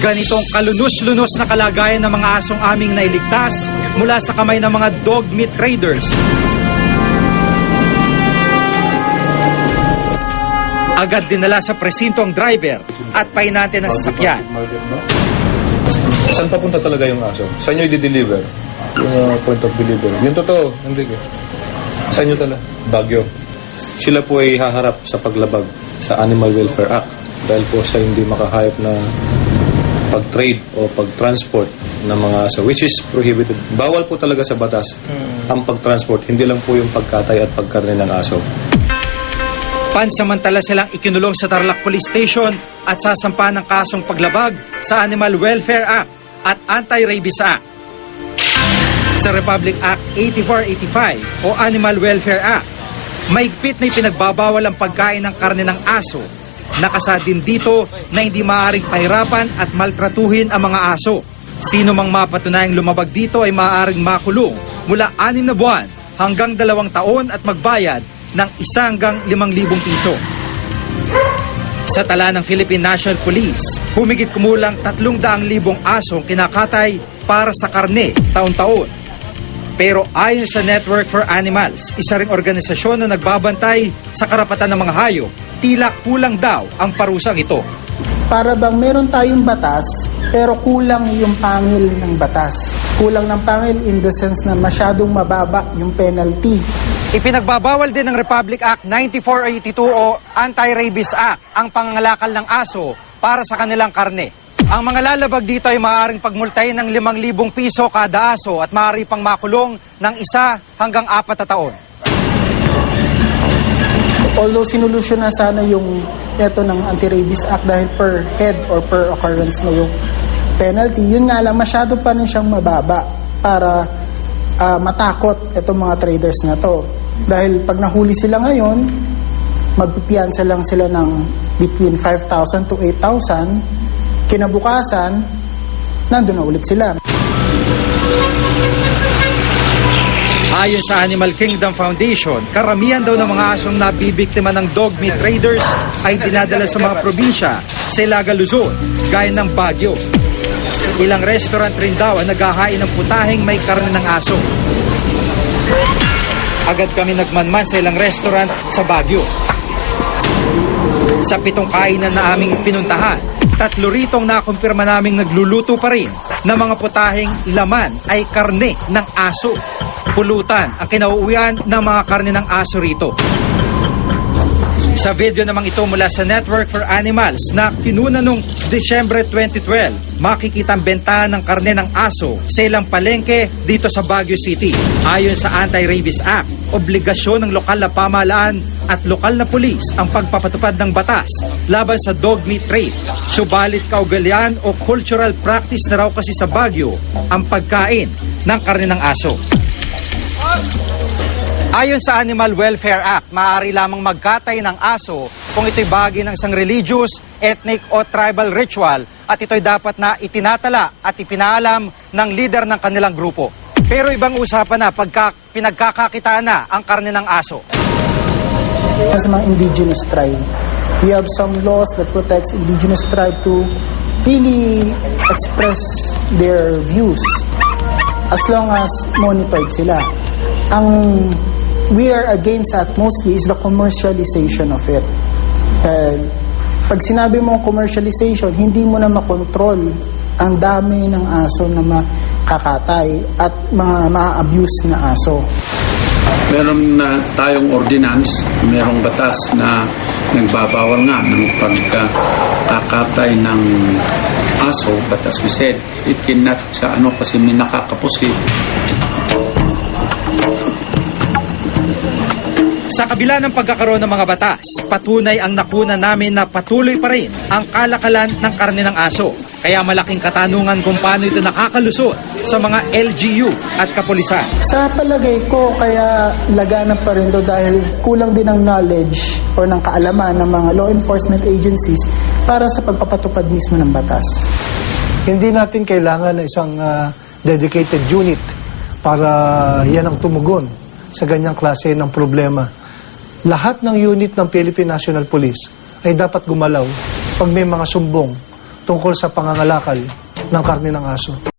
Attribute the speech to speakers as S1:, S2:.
S1: Ganitong kalunos-lunos na kalagayan ng mga asong aming nailigtas mula sa kamay ng mga dog meat traders. Agad dinala sa presinto ang driver at painante ng sasakyan.
S2: Saan papunta talaga yung aso? Saan nyo i-deliver? Yung uh, point of delivery. Yung totoo, Enrique. Saan nyo talaga? Bagyo. Sila po ay haharap sa paglabag sa Animal Welfare Act dahil po sa hindi makahayop na pag-trade o pag-transport ng mga aso, which is prohibited. Bawal po talaga sa batas ang pag-transport, hindi lang po yung pagkatay at pagkarne ng aso.
S1: Pansamantala silang ikinulong sa Tarlac Police Station at sasampa ng kasong paglabag sa Animal Welfare Act at Anti-Rabies Act. Sa Republic Act 8485 o Animal Welfare Act, maigpit na ipinagbabawal ang pagkain ng karne ng aso. Nakasa din dito na hindi maaaring pahirapan at maltratuhin ang mga aso. Sino mang mapatunayang lumabag dito ay maaaring makulong mula anim na buwan hanggang dalawang taon at magbayad ng isa hanggang limang libong piso. Sa tala ng Philippine National Police, humigit kumulang 300,000 asong kinakatay para sa karne taon-taon. Pero ayon sa Network for Animals, isa ring organisasyon na nagbabantay sa karapatan ng mga hayop, tila kulang daw ang parusang ito.
S3: para bang meron tayong batas pero kulang yung pangil ng batas. Kulang ng pangil in the sense na masyadong mababa yung penalty.
S1: Ipinagbabawal din ng Republic Act 9482 o Anti-Rabies Act ang pangangalakal ng aso para sa kanilang karne. Ang mga lalabag dito ay maaaring pagmultahin ng 5,000 piso kada aso at maaari pang makulong ng isa hanggang apat na taon.
S3: Although sinulusyon na sana yung eto ng Anti-Rabies Act dahil per head or per occurrence na yung penalty, yun nga lang masyado pa rin siyang mababa para ah, matakot itong mga traders na to. Dahil pag nahuli sila ngayon, magpipiyansa lang sila ng between 5,000 to 8,000. Kinabukasan, nandun na ulit sila.
S1: Ayon sa Animal Kingdom Foundation, karamihan daw ng mga asong nabibiktima ng dog meat traders ay dinadala sa mga probinsya sa Ilaga, Luzon, gaya ng Baguio. Ilang restaurant rin daw ang naghahain ng putahing may karne ng aso. Agad kami nagmanman sa ilang restaurant sa Baguio. Sa pitong kainan na aming pinuntahan, tatlo rito nakumpirma naming nagluluto pa rin ng mga putahing laman ay karne ng aso. Pulutan ang kinauuwian ng mga karne ng aso rito. Sa video namang ito mula sa Network for Animals na kinuna nung Desyembre 2012, makikita ang bentahan ng karne ng aso sa ilang palengke dito sa Baguio City. Ayon sa Anti-Rabies Act, obligasyon ng lokal na pamahalaan at lokal na pulis ang pagpapatupad ng batas laban sa dog meat trade. Subalit kaugalian o cultural practice na raw kasi sa Baguio ang pagkain ng karne ng aso. Ayon sa Animal Welfare Act, maaari lamang magkatay ng aso kung ito'y bahagi ng isang religious, ethnic o tribal ritual at ito'y dapat na itinatala at ipinaalam ng leader ng kanilang grupo. Pero ibang usapan na pagka pinagkakakitaan na ang karne ng aso.
S3: sa mga indigenous tribe. We have some laws that protects indigenous tribe to really express their views as long as monitored sila. Ang we are against at mostly is the commercialization of it. Dahil pag sinabi mo commercialization, hindi mo na makontrol ang dami ng aso na makakatay at mga ma-abuse na aso.
S4: Meron na tayong ordinance, merong batas na nagbabawal nga ng pagkakatay ng aso. But as we said, it cannot sa ano kasi may nakakapusi.
S1: Sa kabila ng pagkakaroon ng mga batas, patunay ang nakuna namin na patuloy pa rin ang kalakalan ng karne ng aso. Kaya malaking katanungan kung paano ito nakakalusot sa mga LGU at kapulisan.
S3: Sa palagay ko, kaya laganap pa rin do dahil kulang din ng knowledge or ng kaalaman ng mga law enforcement agencies para sa pagpapatupad mismo ng batas.
S5: Hindi natin kailangan ng isang ah, dedicated unit para yan ang tumugon sa ganyang klase ng problema. Lahat ng unit ng Philippine National Police ay dapat gumalaw pag may mga sumbong tungkol sa pangangalakal ng karne ng aso.